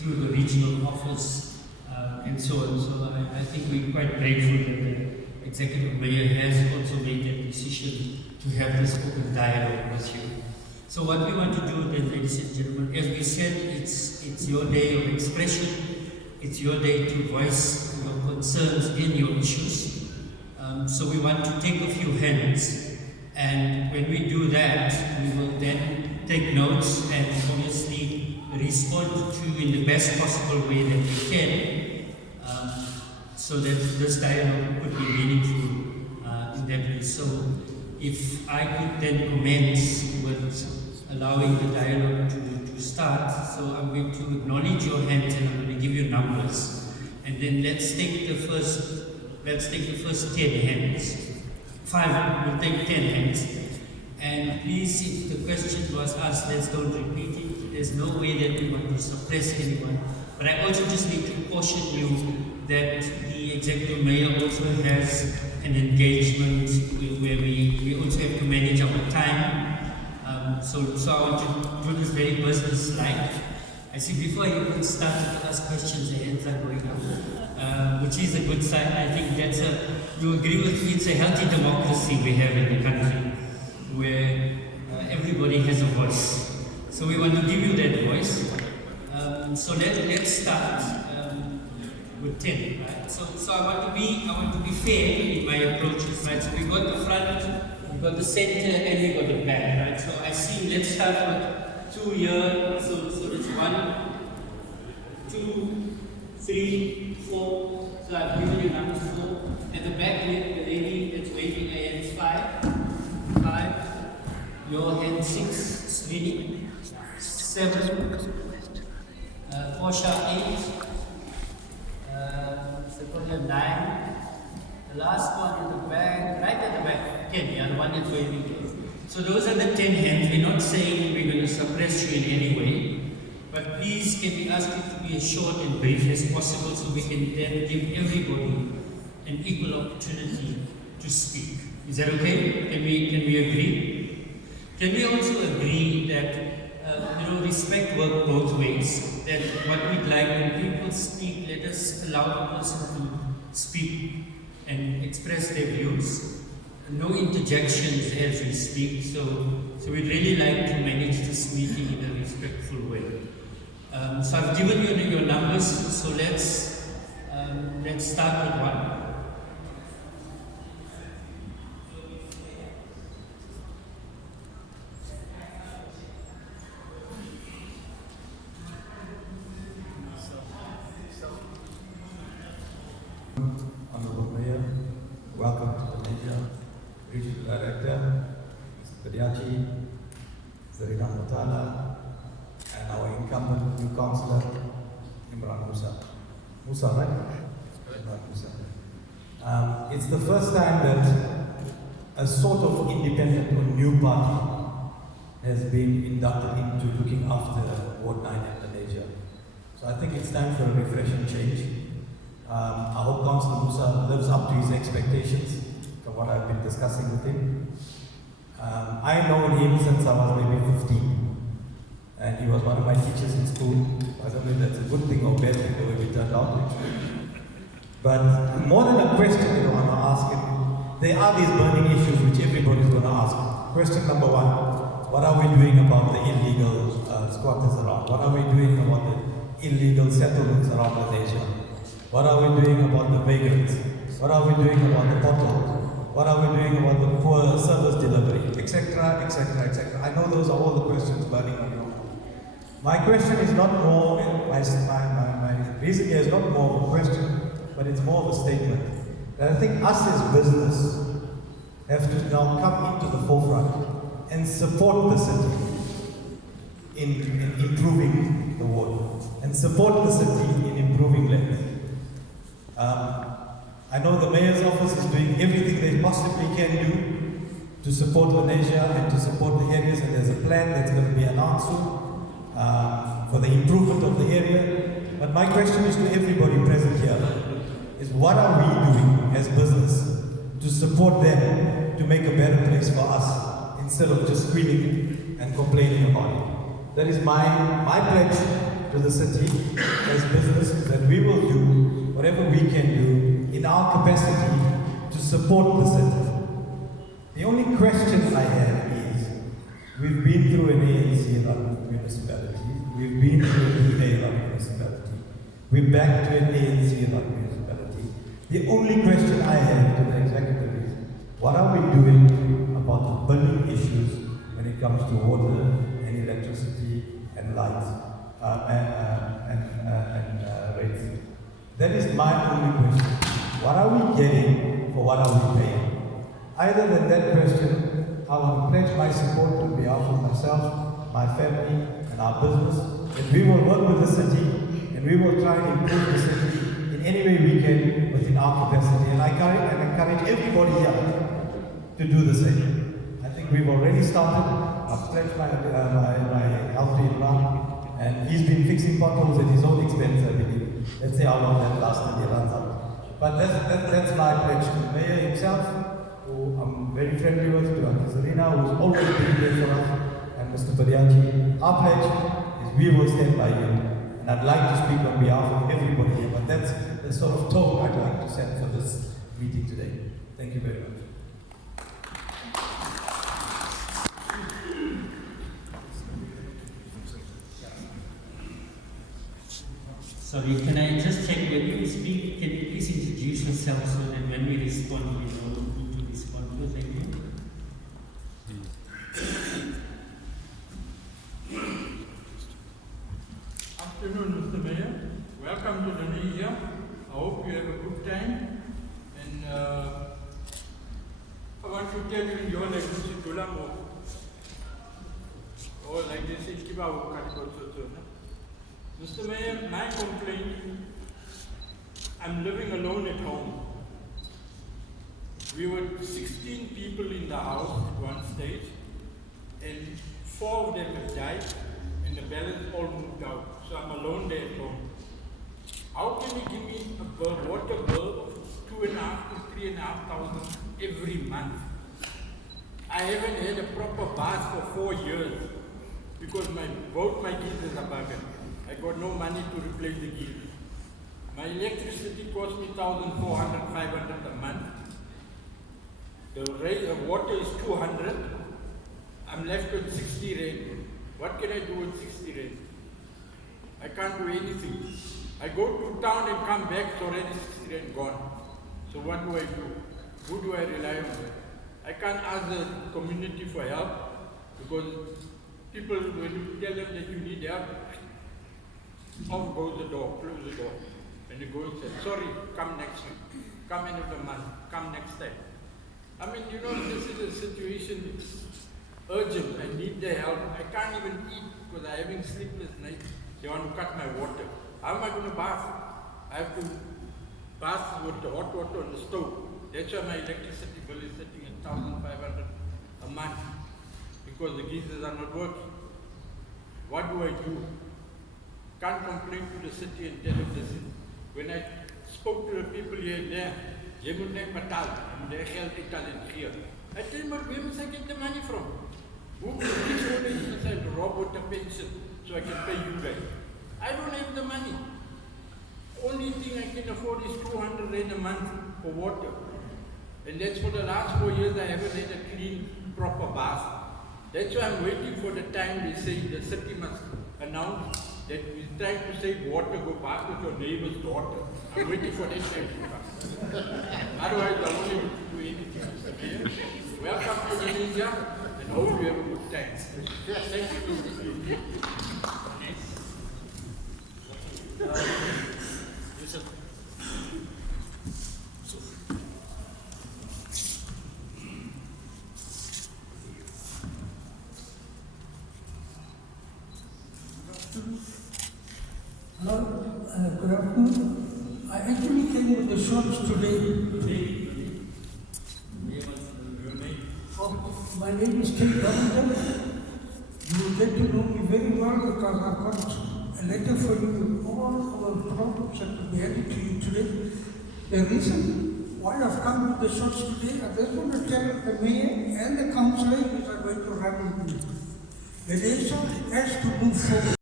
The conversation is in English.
through the regional office, and so on. So I think we're quite grateful that the Executive Mayor has also made that decision to have this open dialogue with you. So what we want to do then, ladies and gentlemen, as we said, it's your day of expression. It's your day to voice your concerns and your issues. So we want to take a few hands, and when we do that, we will then take notes and obviously respond to you in the best possible way that we can, so that this dialogue could be meaningful in that way. So if I could then commence with allowing the dialogue to start. So I'm going to acknowledge your hands and I'm going to give you numbers. And then let's take the first 10 hands. 5, we'll take 10 hands. And please, if the question was asked, let's don't repeat it. There's no way that we want to suppress anyone. But I also just need to caution you that the Executive Mayor also has an engagement where we also have to manage our time. So I want to do this very business-like. I see before you can start to ask questions, the hands are going up, which is a good sign. I think you agree with me, it's a healthy democracy we have in the country, where everybody has a voice. So we want to give you that voice. So let's start with 10, right? So I want to be fair in my approaches, right? So we've got the front, we've got the center, and we've got the back, right? So I see, let's start with 2 here. So it's 1, 2, 3, 4. So I've given you numbers 4. At the back here, the lady that's waving her hand is 5. 5. Your hand 6. 3. 7. Portia 8. Sequoia 9. The last one in the back, right at the back, 10, yeah, the one that's waving here. So those are the 10 hands. We're not saying we're going to suppress you in any way, but please can we ask you to be as short and brief as possible so we can then give everybody an equal opportunity to speak. Is that okay? Can we agree? Can we also agree that respect works both ways? That what we'd like when people speak, let us allow the person to speak and express their views. No interjections as we speak, so we'd really like to manage this meeting in a respectful way. So I've given you your numbers, so let's start with 1. Honorable Mayor, welcome to the Lenasia Regional Director, Mr. Pediachi, Zarina Mutala, and our incumbent new Councillor Imraan Moosa. Moosa, right? Imraan Moosa. It's the first time that a sort of independent or new party has been inducted into looking after Ward 9 in Lenasia. So I think it's time for a refreshing change. I hope Councillor Moosa lives up to his expectations from what I've been discussing with him. I've known him since I was maybe 15, and he was one of my teachers in school. I don't know if that's a good thing or bad thing the way we turned out. But more than a question that I want to ask him, there are these burning issues which everybody's going to ask. Question number 1, what are we doing about the illegal squatters around? What are we doing about the illegal settlements around Lenasia? What are we doing about the vagrants? What are we doing about the potholes? What are we doing about the poor service delivery? Etc., etc., etc. I know those are all the questions burning on your mind. My question is not more, my reason here is not more of a question, but it's more of a statement. That I think us as business have to now come into the forefront and support the city in improving the ward, and support the city in improving land. I know the Mayor's office is doing everything they possibly can do to support Lenasia and to support the areas, and there's a plan that's going to be announced soon for the improvement of the area. But my question is to everybody present here, is what are we doing as business to support them to make a better place for us, instead of just squealing and complaining about it? That is my pledge to the city as business that we will do whatever we can do in our capacity to support the city. The only question I have is, we've been through an ANC-run municipality, we've been through an DA-run municipality, we're back to an ANC-run municipality. The only question I have to the executive is, what are we doing about the burning issues when it comes to water and electricity and lights and rates? That is my only question. What are we getting for what are we paying? Other than that question, I will pledge my support on behalf of myself, my family, and our business, that we will work with the city and we will try and improve the city in any way we can within our capacity. And I encourage everybody here to do the same. I think we've already started. I've pledged my help to Imraan, and he's been fixing potholes at his own expense, I believe. Let's see how long that lasts till he runs out. But that's my pledge to the mayor himself, who I'm very friendly with, to Auntie Zarina, who's always been there for us, and Mr. Badianchi. Our pledge is we will stand by you. And I'd like to speak on behalf of everybody here, but that's the sort of tone I'd like to set for this meeting today. Thank you very much. Sorry, can I just check, when you speak, can you please introduce yourself so that when we respond, we know who to respond to? Thank you. Afternoon, Mr. Mayor. Welcome to Lenasia. I hope you have a good time. And I want to tell you, you're like Tulamo. Or like they say, Kiba Mr. Mayor, my complaint, I'm living alone at home. We were 16 people in the house at one stage, and 4 of them have died, and the balance all moved out. So I'm alone there at home. How can you give me a water bill of 2,500 to 3,500 every month? I haven't had a proper bath for 4 years because both my geezers are buggered. I got no money to replace the gear. My electricity cost me 1,400, 500 a month. The rate of water is 200. I'm left with 60 rand. What can I do with 60 rand? I can't do anything. I go to town and come back, it's already 60 rand gone. So what do I do? Who do I rely on? I can't ask the community for help because people, when you tell them that you need help, off goes the door, close the door. And you go and say, sorry, come next week, come end of the month, come next time. I mean, you know, this is a situation, it's urgent, I need the help. I can't even eat because I'm having sleepless nights. They want to cut my water. How am I going to bath? I have to bath with the hot water on the stove. That's why my electricity bill is sitting at 1,500 a month because the geysers are not working. What do I do? Can't complain to the city and tell them this. When I spoke to the people here and there, they would not batal, and they held Italian here. I tell them, but where must I get the money from? Who will teach all this inside to rob with a pension so I can pay you guys? I don't have the money. Only thing I can afford is 200 rand a month for water. And that's for the last 4 years I haven't had a clean, proper bath. That's why I'm waiting for the time they say the city must announce that we're trying to save water, go bath with your neighbor's daughter. I'm waiting for that time to come. Otherwise, I won't able to do anything, Mr. Mayor. Welcome to Lenasia, and hope you have a good time. Thank you. Hello, good afternoon. I actually came with the shots today. My name is Kate Governor. You will get to know me very well because I've got a letter for you with all our problems that will be handed to you today. The reason why I've come with the shots today, I just want to tell the mayor and the councillors which are going to run with me. The nation has to move forward.